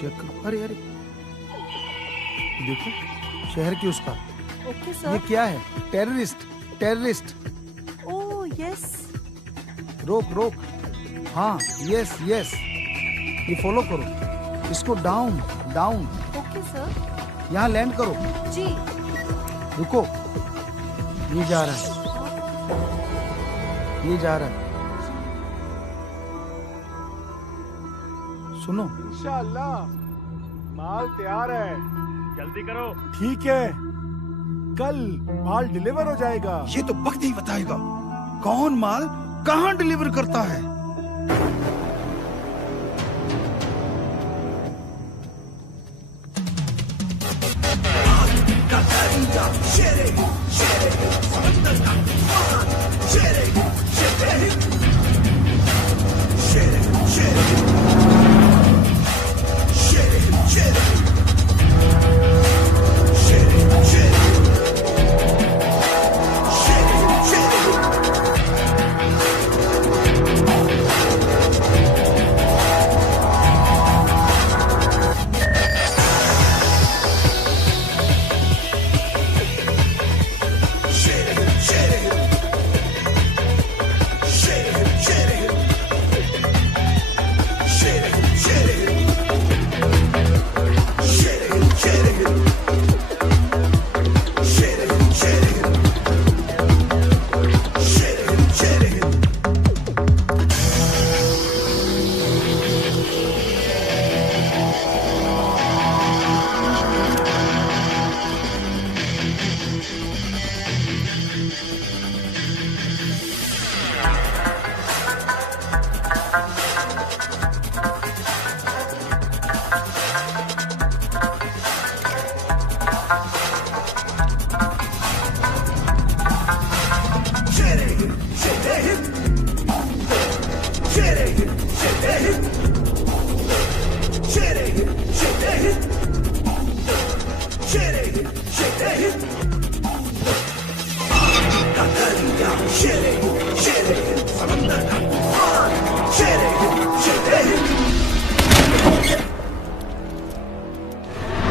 Check करो। अरे अरे देखो, शहर के उस पार। ओके ये सर। क्या है? Terrorist, terrorist. Oh yes. रोक रोक। हाँ, यस यस। ये फॉलो करो, इसको डाउन डाउन। Okay sir. यहाँ लैंड करो। जी। रुको, ये जा रहा है, ये जा रहा है। सुनो, इंशाअल्लाह माल तैयार है। जल्दी करो। ठीक है, कल माल डिलीवर हो जाएगा। ये तो वक्त ही बताएगा कौन माल कहाँ डिलीवर करता है।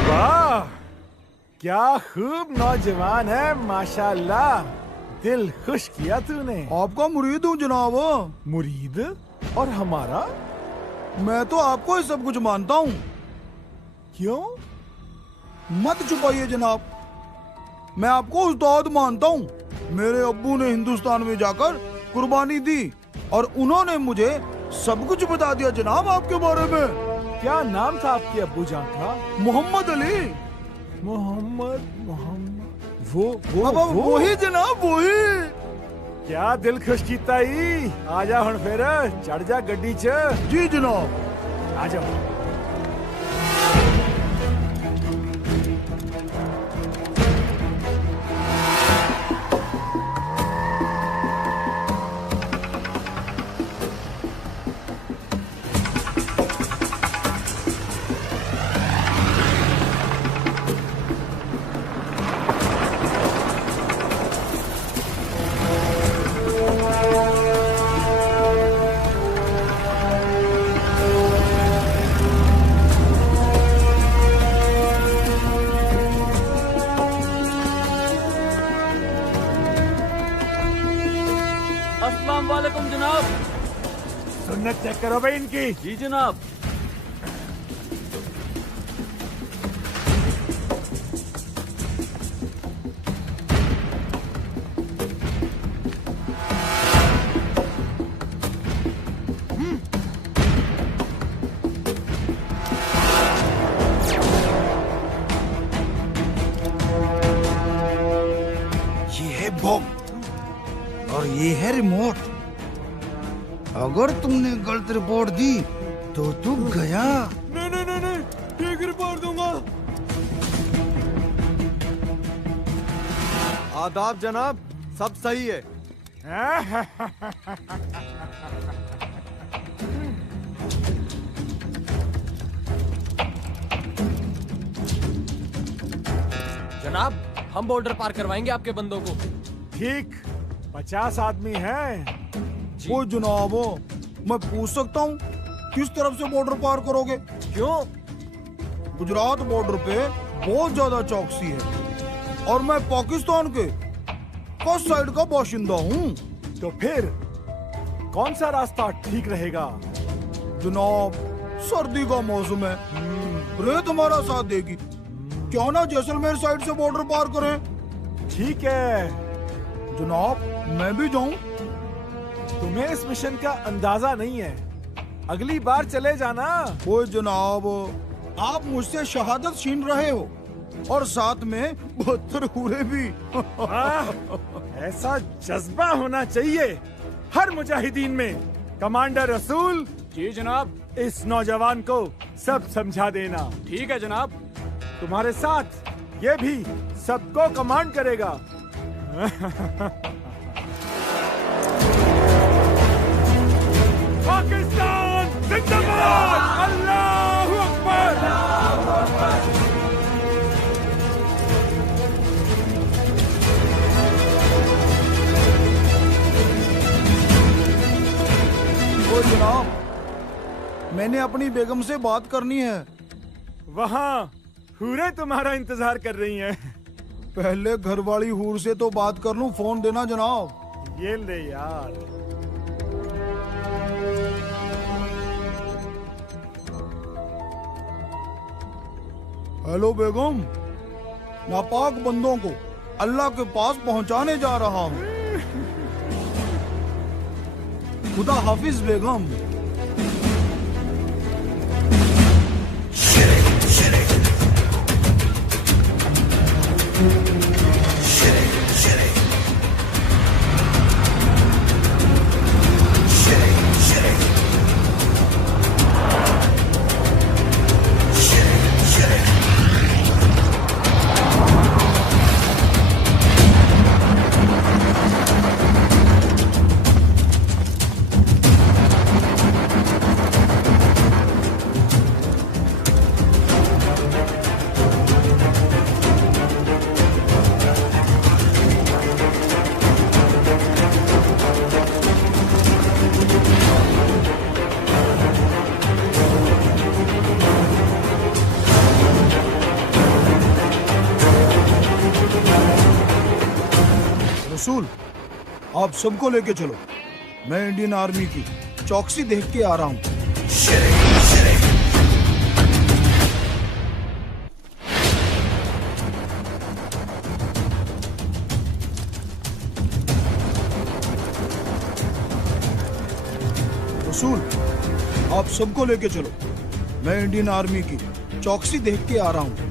वाह, क्या खूब नौजवान है माशाअल्लाह। दिल खुश किया तूने। आपका मुरीद हूँ जनाब। मुरीद? और हमारा? मैं तो आपको ही सब कुछ मानता हूँ। क्यों? मत छुपाइए जनाब, मैं आपको उस्ताद मानता हूँ। मेरे अब्बू ने हिंदुस्तान में जाकर कुर्बानी दी और उन्होंने मुझे सब कुछ बता दिया जनाब आपके बारे में। क्या नाम था आपके अब्बू जान का? मोहम्मद अली। मोहम्मद वो अब वही जनाब, वही। क्या दिल खुश कीता ही। आजा हुन फिर चढ़ जा गड्डी च। जी जनाब। आ जाओ। अस्सलाम वालेकुम जनाब। सुन्नत चेक करो भाई इनकी। जी जनाब। ये है बॉम और ये है रिमोट। अगर तुमने गलत रिपोर्ट दी तो तू गया। नहीं नहीं नहीं नहीं, ठीक रिपोर्ट दूंगा। आदाब जनाब, सब सही है। जनाब, हम बॉर्डर पार करवाएंगे आपके बंदों को। ठीक, 50 आदमी हैं। वो जनाब, मैं पूछ सकता हूँ किस तरफ से बॉर्डर पार करोगे? क्यों? गुजरात बॉर्डर पे बहुत ज्यादा चौकसी है और मैं पाकिस्तान के फर्स्ट साइड का बाशिंदा हूँ। तो फिर कौन सा रास्ता ठीक रहेगा? जनाब, सर्दी का मौसम है, रेत हमारा साथ देगी। क्यों ना जैसलमेर साइड से बॉर्डर पार करें? ठीक है। जनाब, मैं भी जाऊं? तुम्हें इस मिशन का अंदाजा नहीं है, अगली बार चले जाना। ओए जनाब, आप मुझसे शहादत छीन रहे हो और साथ में 72 हूरे भी। ऐसा जज्बा होना चाहिए हर मुजाहिदीन में। कमांडर रसूल, जी जनाब। इस नौजवान को सब समझा देना। ठीक है जनाब। तुम्हारे साथ ये भी सबको कमांड करेगा। पाकिस्तान जिंदाबाद! अल्लाहू अकबर! ओ जनाब, मैंने अपनी बेगम से बात करनी है। वहाँ हूरें तुम्हारा इंतजार कर रही हैं। पहले घरवाली हूर से तो बात कर लूं, फोन देना जनाब। ये ले यार। हेलो बेगम, नापाक बंदों को अल्लाह के पास पहुंचाने जा रहा हूँ। खुदा हाफिज बेगम। रसूल, आप सबको लेके चलो। मैं इंडियन आर्मी की चौकसी देख के आ रहा हूँ। रसूल, आप सबको लेके चलो। मैं इंडियन आर्मी की चौकसी देख के आ रहा हूँ।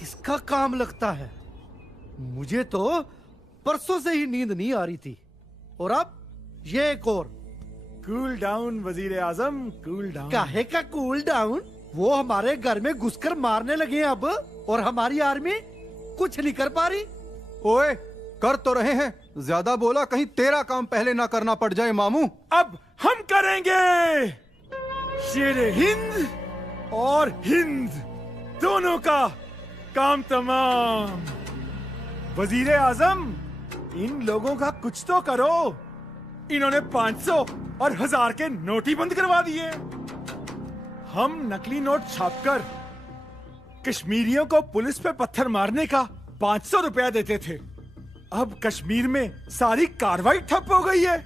किसका काम लगता है? मुझे तो परसों से ही नींद नहीं आ रही थी और अब ये एक और। कूल डाउन वजीर आजम, कूल डाउन। काहे का कूल डाउन? वो हमारे घर में घुसकर मारने लगे हैं अब, और हमारी आर्मी कुछ नहीं कर पा रही। ओए, कर तो रहे हैं, ज्यादा बोला कहीं तेरा काम पहले ना करना पड़ जाए मामू। अब हम करेंगे। शेर हिंद और हिंद दोनों का काम तमाम। वजीर आजम, इन लोगों का कुछ तो करो। इन्होंने 500 और 1000 के नोट ही बंद करवा दिए। हम नकली नोट छापकर कश्मीरियों को पुलिस पे पत्थर मारने का 500 रुपया देते थे। अब कश्मीर में सारी कार्रवाई ठप हो गई है।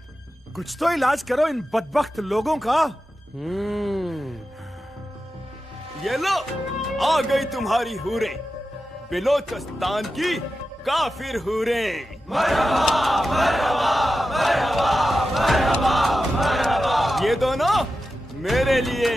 कुछ तो इलाज करो इन बदबख्त लोगों का। ये लो, आ गई तुम्हारी हूरें, बिलोचिस्तान की काफिर हूरें। ये दोनों मेरे लिए।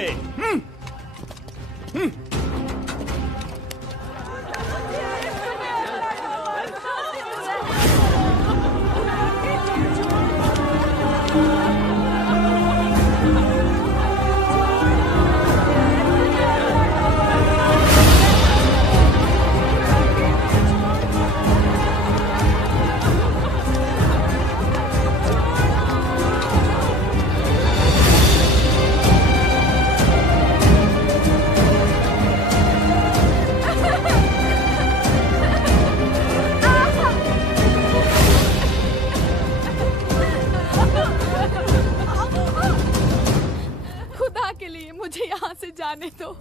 खुदा के लिए मुझे यहाँ से जाने दो।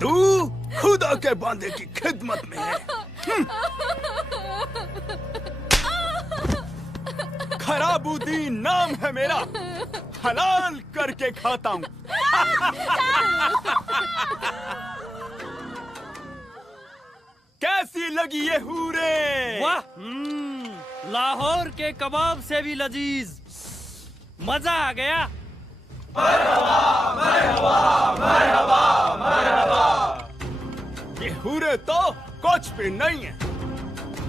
तू खुदा के बांदे की खिदमत में है। खराबुद्दीन नाम है मेरा, हलाल करके खाता हूँ। कैसी लगी ये हूरे? वाह, लाहौर के कबाब से भी लजीज, मजा आ गया। ये हूरे तो कुछ भी नहीं है।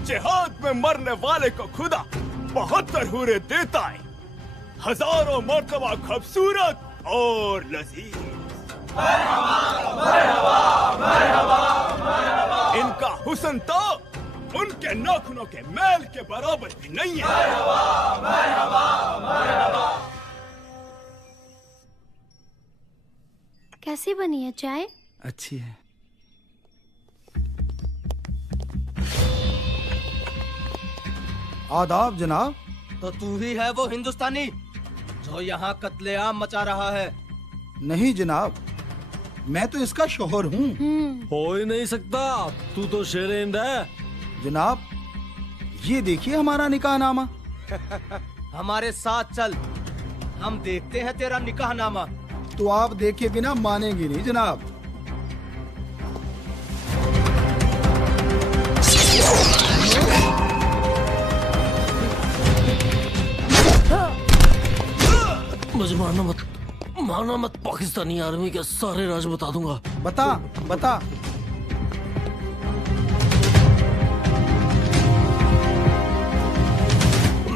जिहाद में मरने वाले को खुदा 72 हूरे देता है, हजारों मर्तबा खूबसूरत और लजीज। इनका हुस्न तो उनके नाखूनों के मैल के बराबर भी नहीं है। कैसी बनी है चाय? अच्छी है। आदाब जनाब। तो तू ही है वो हिंदुस्तानी जो यहाँ कत्लेआम मचा रहा है? नहीं जनाब, मैं तो इसका शोहर हूँ। हो ही नहीं सकता, तू तो शेर हिंद है। जनाब, ये देखिए हमारा निकाहनामा। हमारे साथ चल, हम देखते हैं तेरा निकाहनामा। तो आप देखे बिना मानेंगे नहीं जनाब। मुझे मारना मत, पाकिस्तानी आर्मी के सारे राज बता दूंगा। बता बता।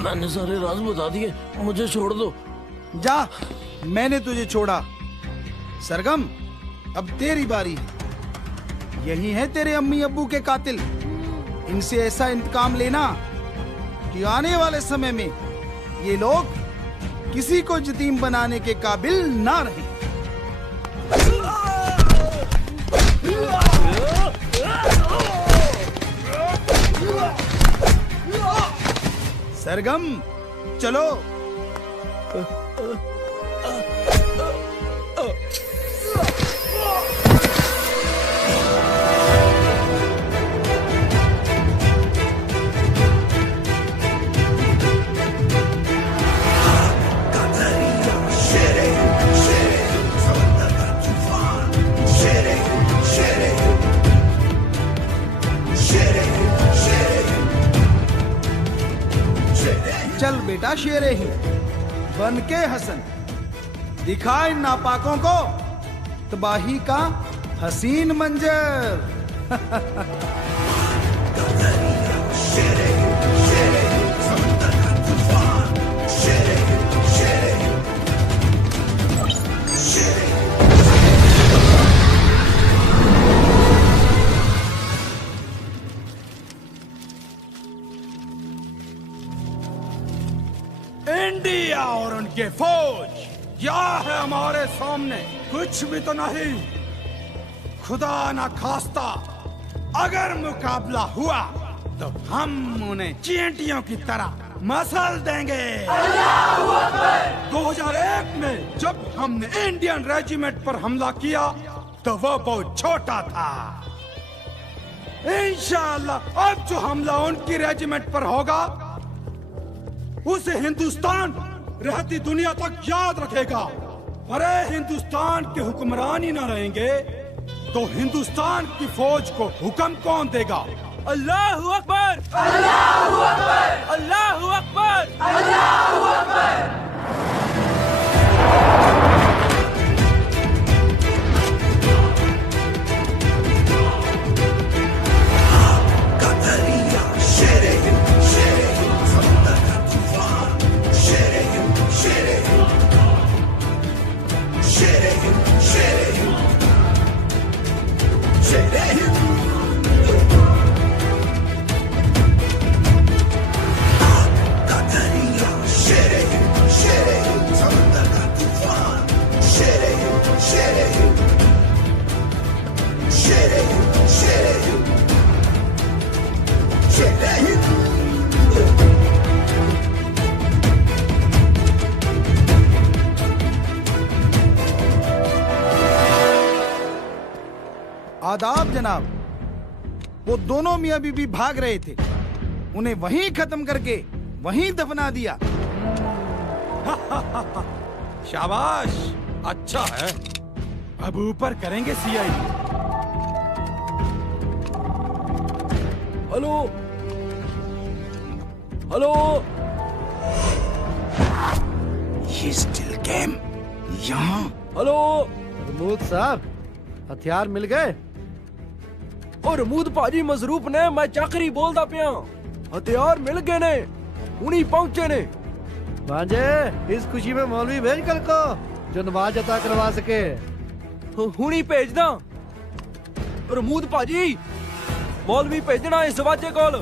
मैंने सारे राज बता दिए, मुझे छोड़ दो। जा, मैंने तुझे छोड़ा। सरगम, अब तेरी बारी है। यही है तेरे अम्मी अब्बू के कातिल। इनसे ऐसा इंतकाम लेना कि आने वाले समय में ये लोग किसी को यतीम बनाने के काबिल ना रहे। सरगम, चलो। चल बेटा शेरे ही बन के हसन, दिखा इन नापाकों को तबाही का हसीन मंजर। इंडिया और उनके फौज क्या है हमारे सामने? कुछ भी तो नहीं। खुदा ना खास्ता अगर मुकाबला हुआ तो हम उन्हें चींटियों की तरह मसल देंगे। 2001 में जब हमने इंडियन रेजिमेंट पर हमला किया तो वो बहुत छोटा था। इंशाअल्लाह अब जो हमला उनकी रेजिमेंट पर होगा उसे हिंदुस्तान रहती दुनिया तक याद रखेगा। अरे हिंदुस्तान के हुक्मरान ही ना रहेंगे तो हिंदुस्तान की फौज को हुक्म कौन देगा? अल्लाहू अकबर, अल्लाहू अकबर, अल्लाहू अकबर, अल्लाहू अकबर। आदाब जनाब। वो दोनों मियां बीबी भाग रहे थे, उन्हें वहीं खत्म करके वहीं दफना दिया। शाबाश, अच्छा है। अब ऊपर करेंगे सीआईडी। हेलो हेलो, ये स्टिल गेम यहाँ। हेलो रमूद साहब, हथियार मिल गए? और रमूद भाजी मसरूफ ने, मैं चाकरी बोलदा पिया। हथियार मिल गए ने, उन्हीं पहुंचे ने। भांजे, इस खुशी में मौलवी भेज कल को जो नमाज अता करवा सके। हुनी भेजदा। रमूद भाजी, मौलवी भेजना इस वाजे कोल।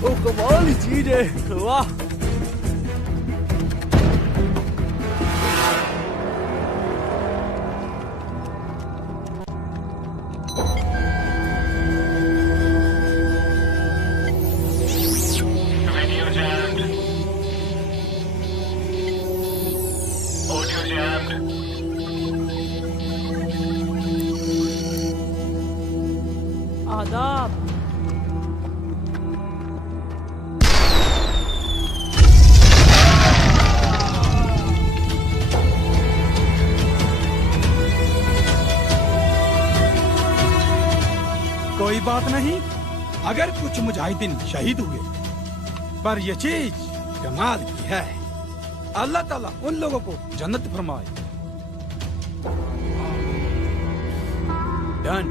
ओ कमाल की चीज है, वाह। आदाब। कोई बात नहीं, अगर कुछ मुजाहिदीन शहीद हुए, पर ये चीज कमाल की है। अल्लाह ताला उन लोगों को जन्नत फरमाए। Done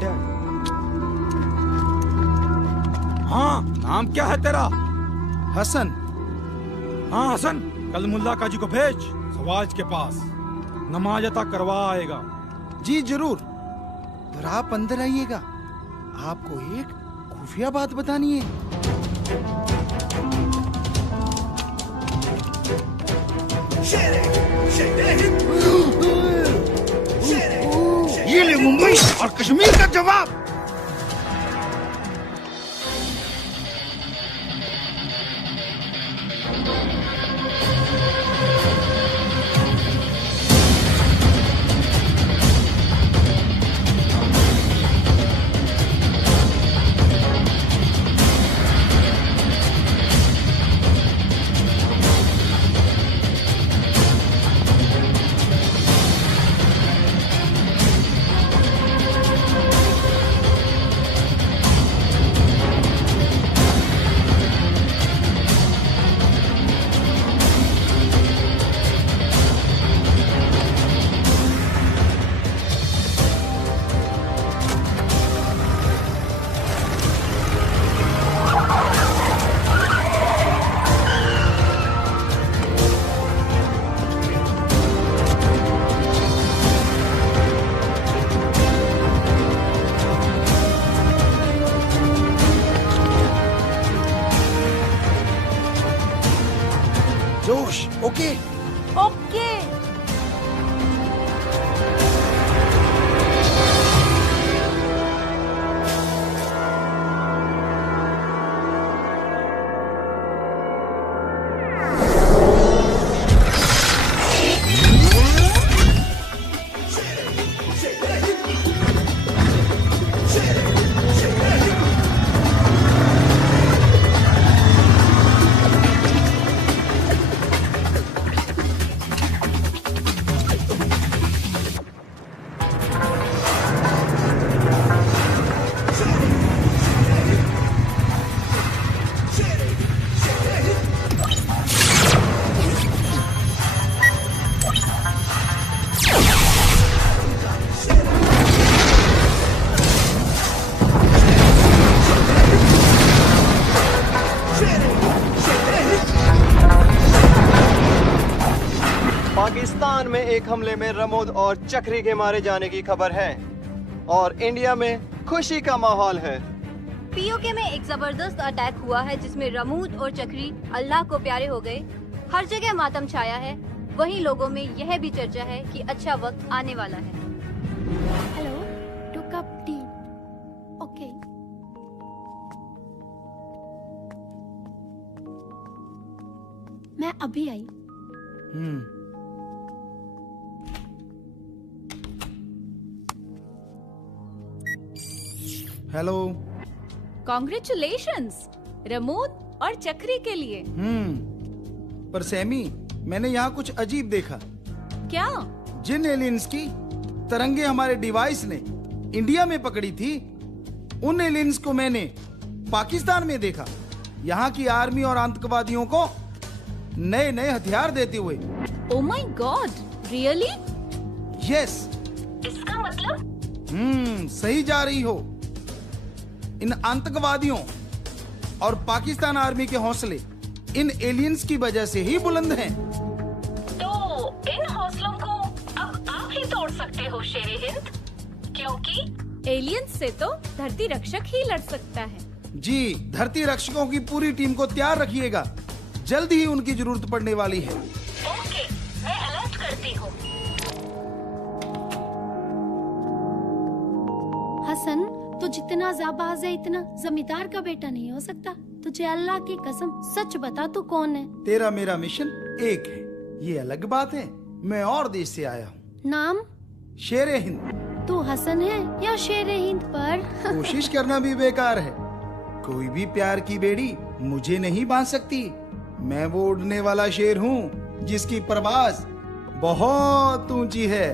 done. हाँ, नाम क्या है तेरा? हसन। हाँ हसन, कल मुल्ला काजी को भेज सवाज के पास, नमाज अता करवा आएगा। जी जरूर। और आप अंदर आइएगा, आपको एक खुफिया बात बतानी है। ये ले मुंबई और कश्मीर का जवाब। पाकिस्तान में एक हमले में रमोद और चक्री के मारे जाने की खबर है और इंडिया में खुशी का माहौल है। पीओके में एक जबरदस्त अटैक हुआ है जिसमें रमूद और चक्री अल्लाह को प्यारे हो गए। हर जगह मातम छाया है। वहीं लोगों में यह भी चर्चा है कि अच्छा वक्त आने वाला है। Hello, 2 cup T. ओके। मैं अभी आई। हेलो। कॉन्ग्रेचुलेशंस रमूद और चक्री के लिए। पर सैमी, मैंने यहाँ कुछ अजीब देखा। क्या? जिन एलियंस की तरंगे हमारे डिवाइस ने इंडिया में पकड़ी थी, उन एलियंस को मैंने पाकिस्तान में देखा। यहाँ की आर्मी और आतंकवादियों को नए नए हथियार देते हुए। Oh my God, really? Yes. इसका मतलब? सही जा रही हो। इन आतंकवादियों और पाकिस्तान आर्मी के हौसले इन एलियंस की वजह से ही बुलंद हैं। तो इन हौसलों को अब आप ही तोड़ सकते हो शेरे हिंद, क्योंकि एलियंस से तो धरती रक्षक ही लड़ सकता है। जी, धरती रक्षकों की पूरी टीम को तैयार रखिएगा। जल्द ही उनकी जरूरत पड़ने वाली है। ओके, मैं अलर्ट करती हूँ। हसन, तू जितना जाबाज है इतना जमींदार का बेटा नहीं हो सकता। तुझे अल्लाह की कसम सच बता, तू कौन है? तेरा मेरा मिशन एक है, ये अलग बात है। मैं और देश से आया हूँ। नाम? शेरे हिंद। तू हसन है या शेरे हिंद? पर कोशिश करना भी बेकार है। कोई भी प्यार की बेड़ी मुझे नहीं बांध सकती। मैं वो उड़ने वाला शेर हूँ जिसकी परवाज बहुत ऊंची है।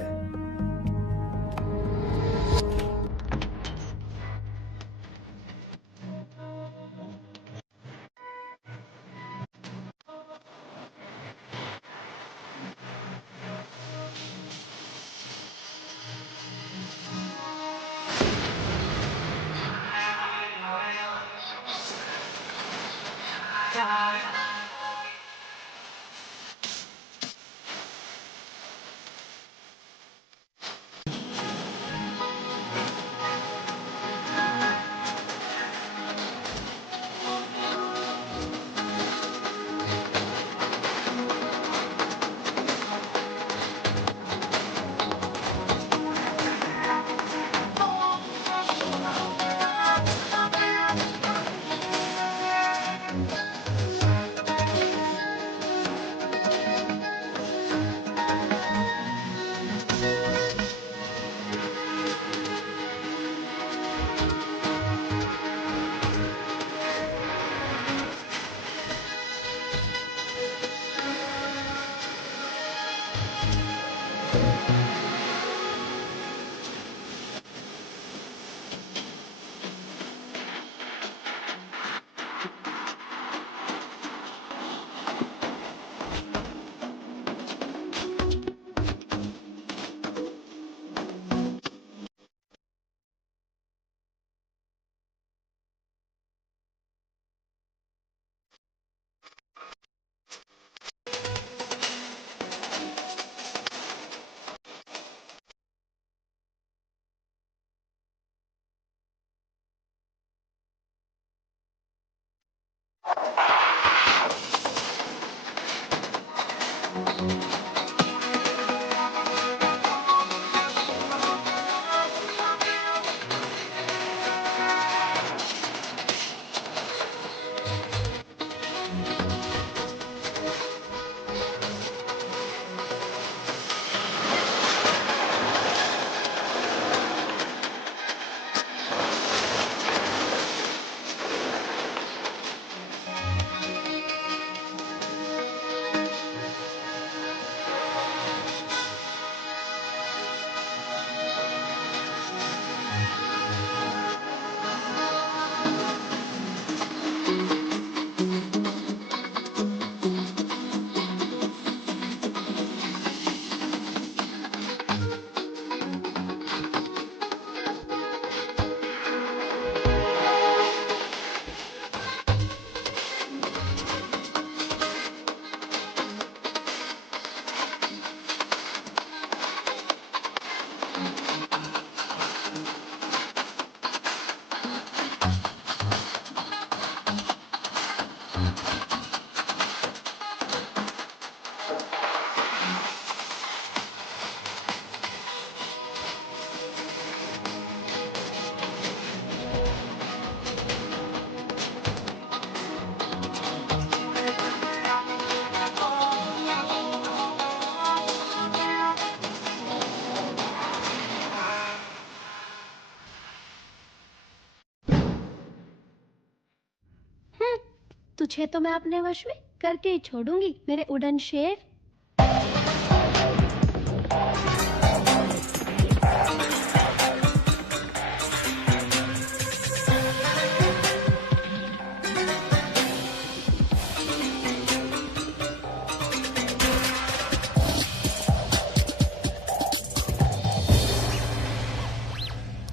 तुझे तो मैं अपने वश में करके ही छोड़ूंगी मेरे उड़न शेर।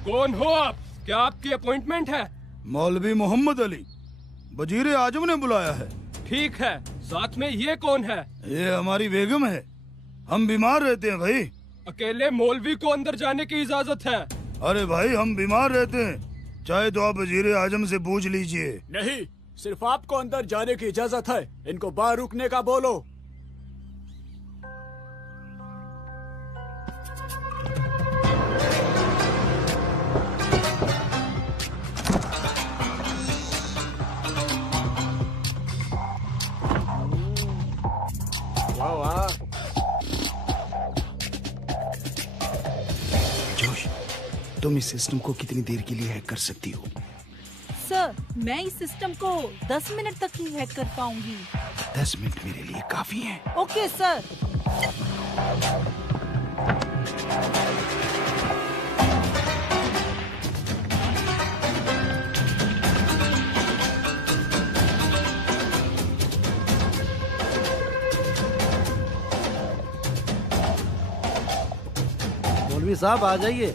कौन हो आप? क्या आपकी अपॉइंटमेंट है? मौलवी मोहम्मद अली, वजीर आजम ने बुलाया है। ठीक है, साथ में ये कौन है? ये हमारी बेगम है। हम बीमार रहते हैं भाई। अकेले मौलवी को अंदर जाने की इजाजत है? अरे भाई हम बीमार रहते हैं, चाहे तो आप वजीर आजम से पूछ लीजिए। नहीं, सिर्फ आपको अंदर जाने की इजाजत है। इनको बाहर रुकने का बोलो। जोश, तुम इस सिस्टम को कितनी देर के लिए हैक कर सकती हो? सर, मैं इस सिस्टम को 10 मिनट तक ही हैक कर पाऊंगी। 10 मिनट मेरे लिए काफी है। Okay sir. मौलवी साहब आ जाइए।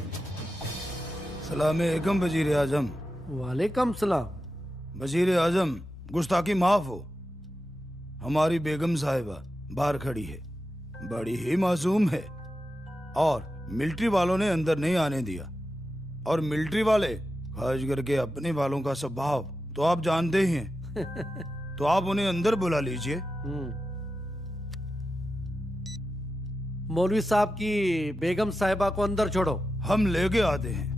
सलाम-ए-अलैकुम वजीर आजम। वालेकुम सलाम। वजीर आजम, गुस्ताखी माफ हो। हमारी बेगम साहिबा बाहर खड़ी है, बड़ी ही मासूम है और मिलिट्री वालों ने अंदर नहीं आने दिया। और मिलिट्री वाले खास करके अपने वालों का स्वभाव तो आप जानते ही हैं। तो आप उन्हें अंदर बुला लीजिए। मौलवी साहब की बेगम साहिबा को अंदर छोड़ो। हम लेके आते हैं।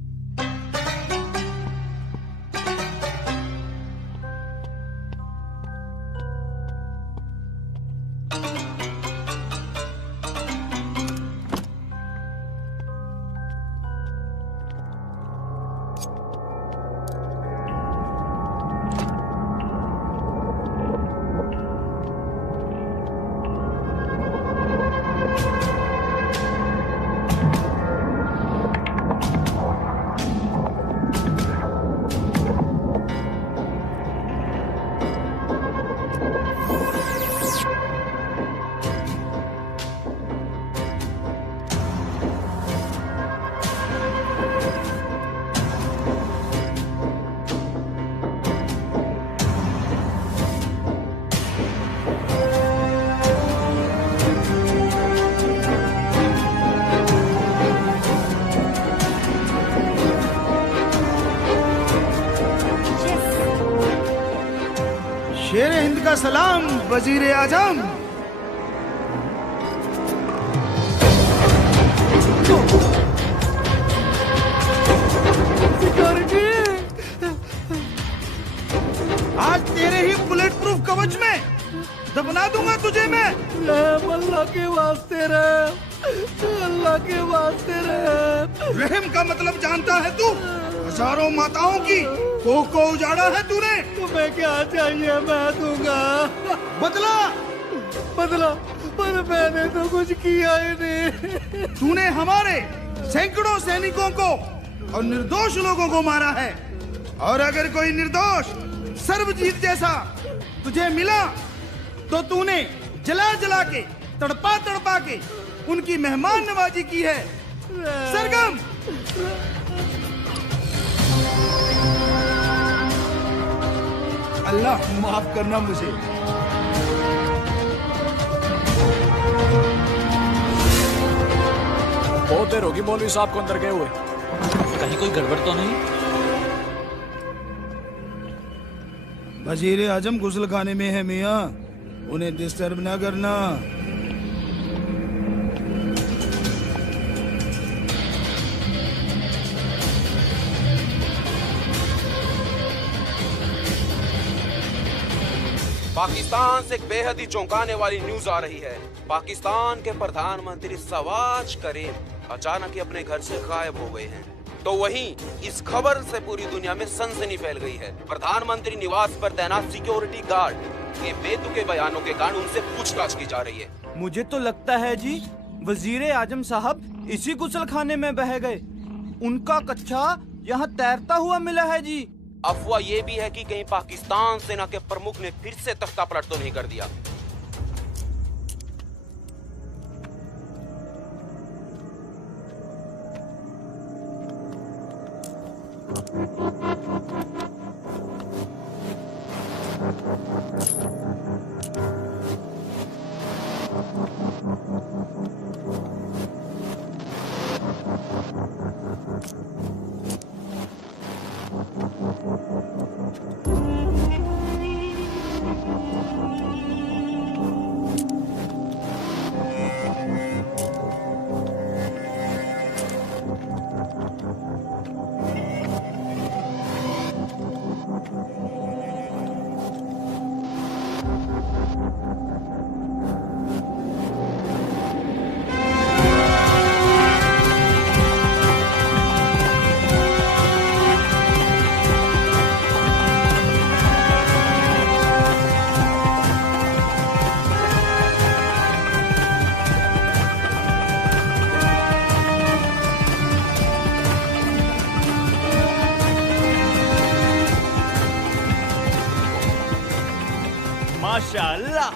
शेर हिंद का सलाम वजीर आजम। आज तेरे ही बुलेट प्रूफ कवच में दफना दूंगा तुझे मैं। अल्लाह के वास्ते रहे, अल्लाह के वास्ते रहे। रहम का मतलब जानता है तू? हजारों माताओं की कोख को उजाड़ा है तूने। तुम्हें क्या चाहिए मैं दूंगा। बदला बदला, पर मैंने तो कुछ किया ही नहीं। तूने हमारे सैकड़ों सैनिकों को और निर्दोष लोगों को मारा है। और अगर कोई निर्दोष सर्वजीत जैसा तुझे मिला तो तूने जला जला के तड़पा तड़पा के उनकी मेहमान नवाजी की है। सरगम अल्लाह माफ करना मुझे। बहुत देर होगी मौलवी साहब को अंदर गए हुए। कहीं कोई गड़बड़ तो नहीं? वजीर आजम गुस्ल खाने में है मियाँ, उन्हें डिस्टर्ब ना करना। पाकिस्तान से एक बेहद ही चौंकाने वाली न्यूज आ रही है। पाकिस्तान के प्रधानमंत्री शहबाज शरीफ अचानक ही अपने घर से गायब हो गए हैं। तो वहीं इस खबर से पूरी दुनिया में सनसनी फैल गई है। प्रधानमंत्री निवास पर तैनात सिक्योरिटी गार्ड के बेतुके बयानों के कारण उनसे पूछताछ की जा रही है। मुझे तो लगता है जी वजीर आजम साहब इसी गुसलखाने में बह गए। उनका कच्चा यहाँ तैरता हुआ मिला है जी। अफवाह ये भी है कि कहीं पाकिस्तान सेना के प्रमुख ने फिर से तख्ता पलट तो नहीं कर दिया। माशाअल्लाह,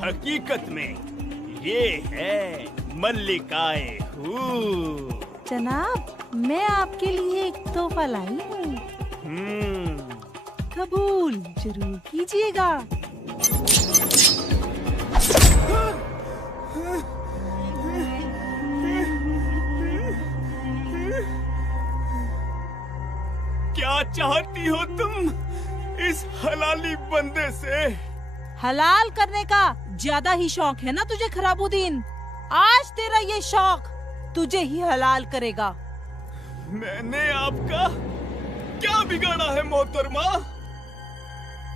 हकीकत में ये है मल्लिकाए हूर। जनाब, मैं आपके लिए एक तोहफा लाई हूँ। कबूल जरूर कीजिएगा। क्या चाहती हो तुम इस हलाली बंदे से? हलाल करने का ज्यादा ही शौक है ना तुझे खराबुद्दीन? आज तेरा ये शौक तुझे ही हलाल करेगा। मैंने आपका क्या बिगाड़ा है मोहतरमा?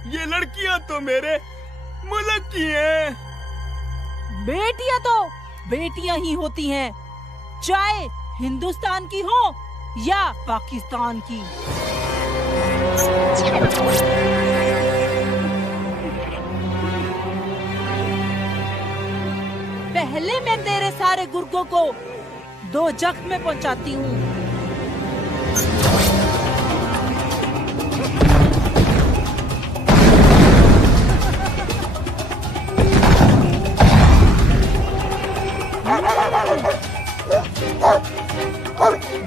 ये लड़कियां तो मेरे मुल्क की हैं। बेटियां तो बेटियां ही होती हैं, चाहे हिंदुस्तान की हो या पाकिस्तान की। पहले मैं तेरे सारे गुर्गों को 2 जख्म में पहुंचाती हूँ।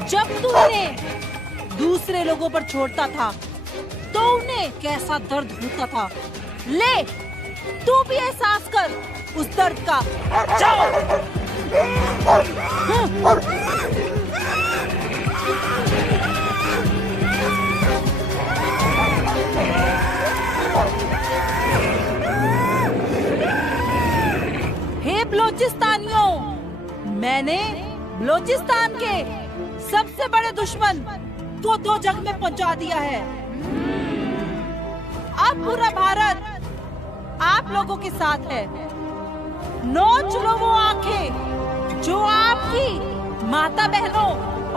जब तू इन्हें दूसरे लोगों पर छोड़ता था तो उन्हें कैसा दर्द होता था। ले, तू भी एहसास कर उस दर्द का। जाओ। हे बलोचिस्तानियों, मैंने बलोचिस्तान के सबसे बड़े दुश्मन को 2 जगह में पहुंचा दिया है। अब पूरा भारत आप लोगों के साथ है। नोच लो वो आंखें जो आपकी माता बहनों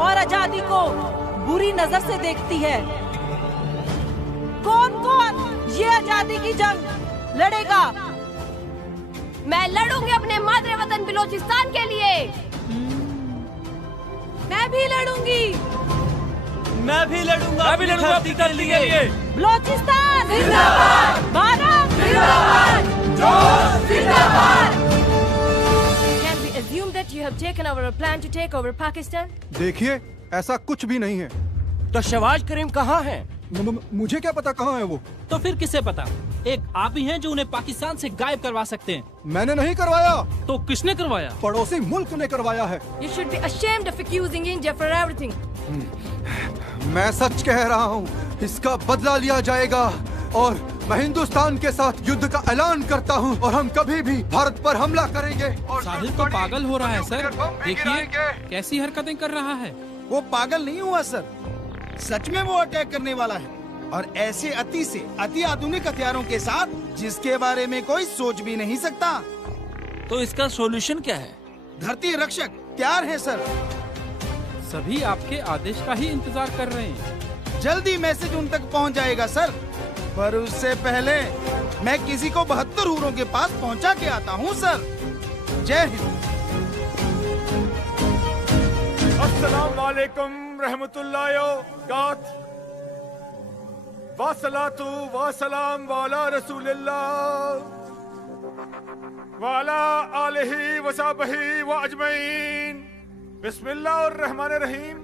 और आजादी को बुरी नजर से देखती है। कौन कौन ये आजादी की जंग लड़ेगा? मैं लड़ूंगी अपने मातृ वतन बलोचिस्तान के लिए। मैं भी लड़ूंगी। मैं भी लड़ूंगा अपनी धरती के लिए। बलोचिस्तान जिंदाबाद, भारत जिंदाबाद, जोश जिंदाबाद। Can we assume that you have taken over a plan to take over Pakistan? देखिए, ऐसा कुछ भी नहीं है। तो शहबाज करीम कहाँ है? मुझे क्या पता कहाँ है वो? तो फिर किसे पता? एक आप ही हैं जो उन्हें पाकिस्तान से गायब करवा सकते हैं। मैंने नहीं करवाया। तो किसने करवाया? पड़ोसी मुल्क ने करवाया है। You should be ashamed of accusing India for everything. मैं सच कह रहा हूँ, इसका बदला लिया जाएगा और मैं हिंदुस्तान के साथ युद्ध का ऐलान करता हूँ और हम कभी भी भारत पर हमला करेंगे। साहिल तो पागल हो रहा है सर, देखिए कैसी हरकतें कर रहा है। वो पागल नहीं हुआ सर, सच में वो अटैक करने वाला है और ऐसे अति से अति आधुनिक हथियारों के साथ जिसके बारे में कोई सोच भी नहीं सकता। तो इसका सॉल्यूशन क्या है? धरती रक्षक तैयार है सर। सभी आपके आदेश का ही इंतजार कर रहे हैं। जल्दी मैसेज उन तक पहुंच जाएगा सर, पर उससे पहले मैं किसी को 72 हूरों के पास पहुंचा के आता हूं सर। जय हिंद। अस्सलाम वालेकुम रहमतुल्लाहि गात वसलातु वसलाम वाला रसूलिल्लाह वाला आलिही वसाबही व अजमईन। बिस्मिल्लाहिर रहमानिर रहीम।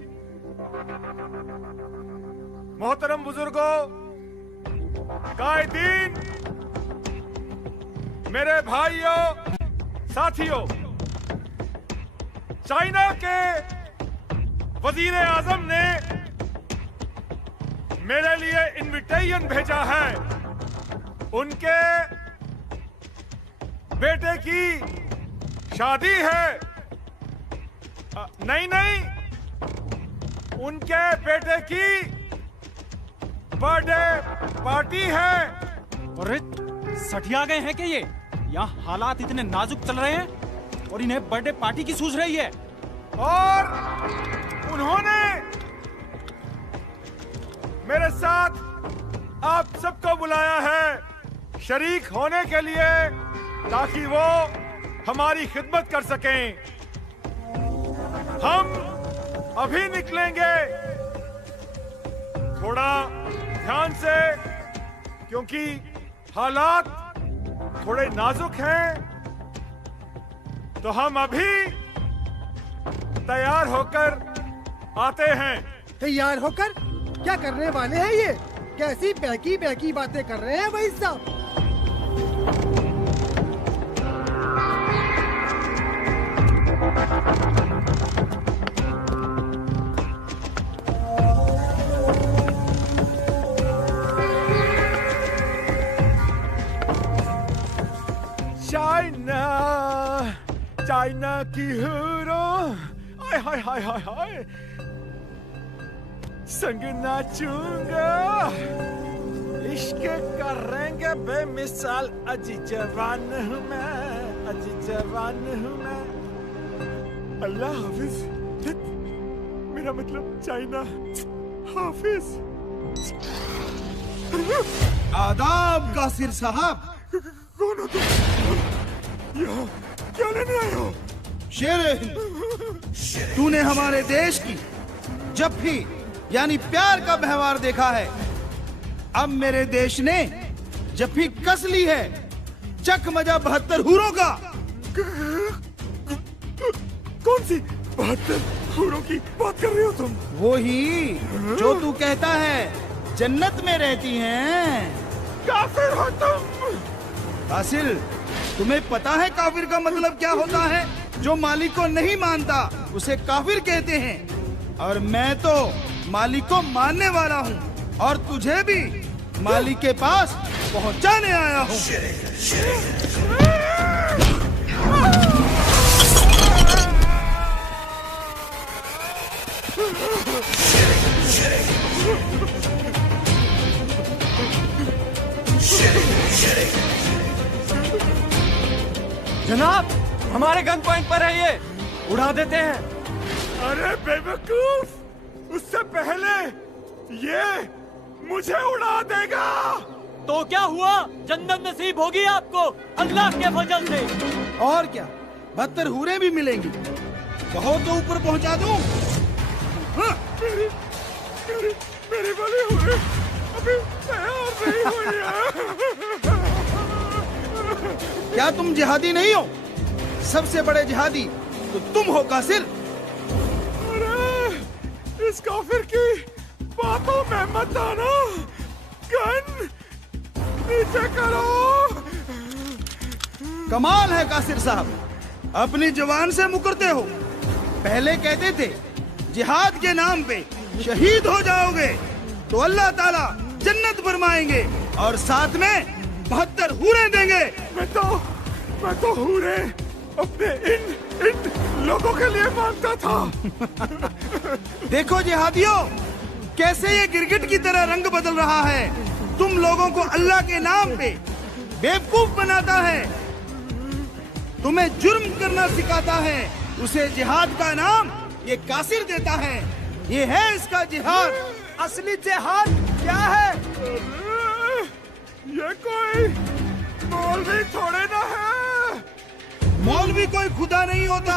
मोहतरम बुजुर्गों, कायदीन, मेरे भाइयों, साथियों, चाइना के वजीर आजम ने मेरे लिए इनविटेशन भेजा है। उनके बेटे की शादी है। नहीं, उनके बेटे की बर्थडे पार्टी है। अरे सठिया गए हैं कि ये? यहाँ हालात इतने नाजुक चल रहे हैं और इन्हें बर्थडे पार्टी की सूझ रही है। और उन्होंने मेरे साथ आप सबको बुलाया है शरीक होने के लिए, ताकि वो हमारी खिदमत कर सकें। हम अभी निकलेंगे, थोड़ा ध्यान से, क्योंकि हालात थोड़े नाजुक हैं। तो हम अभी तैयार होकर आते हैं। तैयार होकर क्या करने वाले हैं ये? कैसी बहकी बातें कर रहे हैं भाई साहब? चाइना की हीरो, हाय हाय हाय हाय, संग नाचूंगा, इश्क करेंगे बेमिसाल, अजी जवान हूँ मैं, अजी जवान हूँ मैं। अल्लाह हाफिज, मेरा मतलब चाइना हाफिज। आदाब कासिर साहब। कौन हो तुम? यहाँ क्या लेने आए हो? शेर हिंद, तूने हमारे देश की जब भी यानी प्यार का व्यवहार देखा है। अब मेरे देश ने जब भी कस ली है चक मजा 72 हूरों का। कौन सी 72 हूरों की बात कर रहे हो तुम? वो ही जो तू कहता है जन्नत में रहती हैं। काफिर हो तुम। कासिल, तुम्हें पता है काफिर का मतलब क्या होता है? जो मालिक को नहीं मानता उसे काफिर कहते हैं। और मैं तो मालिक को मानने वाला हूँ और तुझे भी मालिक के पास पहुँचाने आया हूँ। जनाब, हमारे गन पॉइंट पर है ये, उड़ा देते हैं। अरे बेवकूफ, उससे पहले ये मुझे उड़ा देगा। तो क्या हुआ? जन्नत नसीब होगी आपको अल्लाह के फजल से। और क्या, 72 हूरें भी मिलेंगी। कहो तो ऊपर पहुंचा दूं। हाँ। मेरी वाली हूरें अभी तैयार नहीं हुई है। क्या तुम जिहादी नहीं हो? सबसे बड़े जिहादी तो तुम हो कासिर। अरे इस काफिर की बातों में मत आना। गन नीचे करो। कमाल है कासिर साहब, अपनी जवान से मुकरते हो। पहले कहते थे जिहाद के नाम पे शहीद हो जाओगे तो अल्लाह ताला जन्नत फरमाएंगे और साथ में 72 हूरें देंगे। मैं तो हूरें अपने इन लोगों के लिए मांगता था। देखो जिहादियों, कैसे ये गिरगिट की तरह रंग बदल रहा है। तुम लोगों को अल्लाह के नाम पे बेवकूफ बनाता है, तुम्हें जुर्म करना सिखाता है। उसे जिहाद का नाम ये कासिर देता है। ये है इसका जिहाद। असली जिहाद क्या है? ये कोई मौलवी थोड़े ना है। मौलवी कोई खुदा नहीं होता।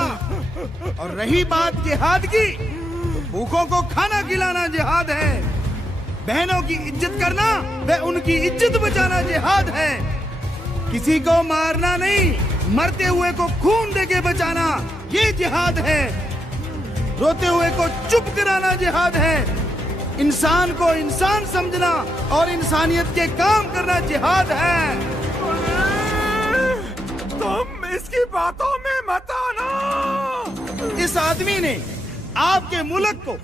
और रही बात जिहाद की, भूखों को खाना खिलाना जिहाद है। बहनों की इज्जत करना व उनकी इज्जत बचाना जिहाद है। किसी को मारना नहीं, मरते हुए को खून देके बचाना ये जिहाद है। रोते हुए को चुप कराना जिहाद है। इंसान को इंसान समझना और इंसानियत के काम करना जिहाद है। तुम इसकी बातों में मत आना। इस आदमी ने आपके मुल्क को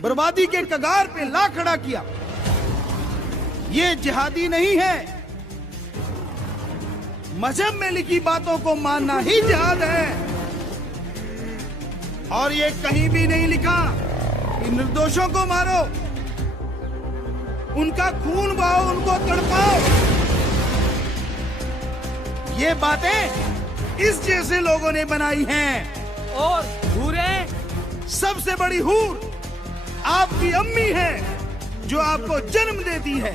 बर्बादी के कगार पे ला खड़ा किया। ये जिहादी नहीं है। मजहब में लिखी बातों को मानना ही जिहाद है। और ये कहीं भी नहीं लिखा कि निर्दोषों को मारो, उनका खून बहाओ, उनको तड़पाओ। ये बातें इस जैसे लोगों ने बनाई हैं। और हूरे? सबसे बड़ी हूर आपकी अम्मी है जो आपको जन्म देती है।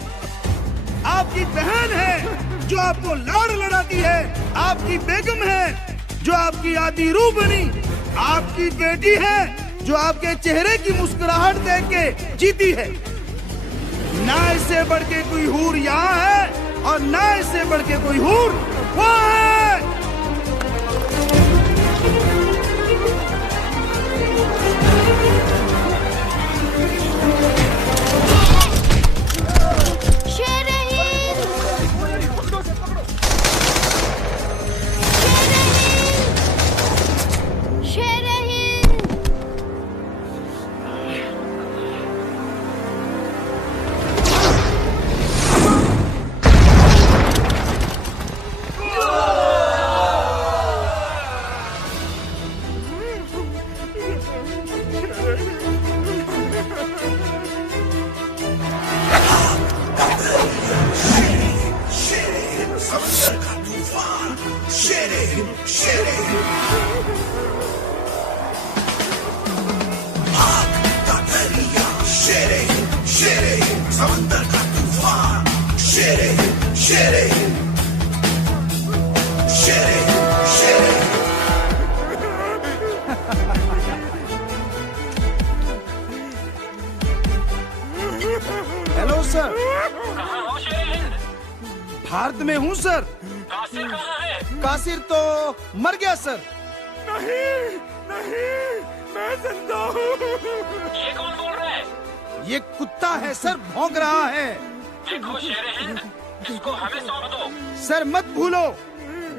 आपकी बहन है जो आपको लाड़ लड़ाती है। आपकी बेगम है जो आपकी आधी रूह बनी। आपकी बेटी है जो आपके चेहरे की मुस्कुराहट देख के जीती है। ना इससे बढ़ के कोई हूर यहाँ है और ना इससे बढ़ के कोई हूर वहाँ है। Hello sir. कहाँ हो शेर हिंद? भारत में हूँ सर। कासिर कहाँ है? कासिर तो मर गया सर। नहीं नहीं, मैं जिंदा हूँ। ये कौन बोल रहा है? ये कुत्ता है सर, भौंक रहा है। देखो शेर हिंद, इसको हमें सौंप दो। सर मत भूलो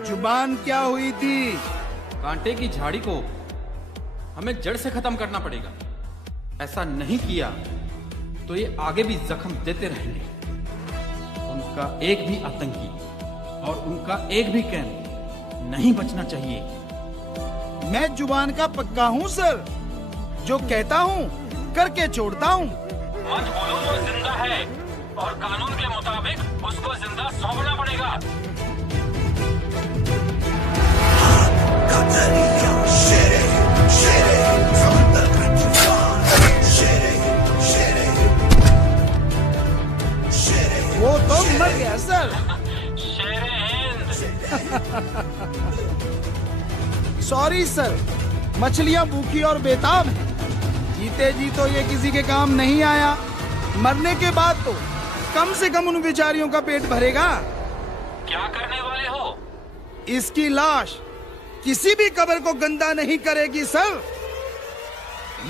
जुबान क्या हुई थी। कांटे की झाड़ी को हमें जड़ से खत्म करना पड़ेगा। ऐसा नहीं किया तो ये आगे भी जख्म देते रहेंगे। उनका एक भी आतंकी और उनका एक भी कैंप नहीं बचना चाहिए। मैं जुबान का पक्का हूँ सर। जो कहता हूँ करके छोड़ता हूँ। मत बोलो वो जिंदा है और कानून के मुताबिक उसको जिंदा सौंपना पड़ेगा। वो तो मर गया सर। शेर हिंद। सॉरी सर, मछलियाँ भूखी और बेताब हैं। जीते जी तो ये किसी के काम नहीं आया। मरने के बाद तो कम से कम उन बेचारियों का पेट भरेगा। क्या करने वाले हो? इसकी लाश किसी भी कब्र को गंदा नहीं करेगी सर।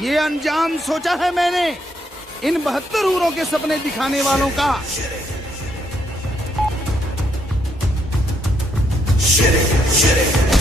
ये अंजाम सोचा है मैंने इन 72 हूरों के सपने दिखाने वालों का। Shit it.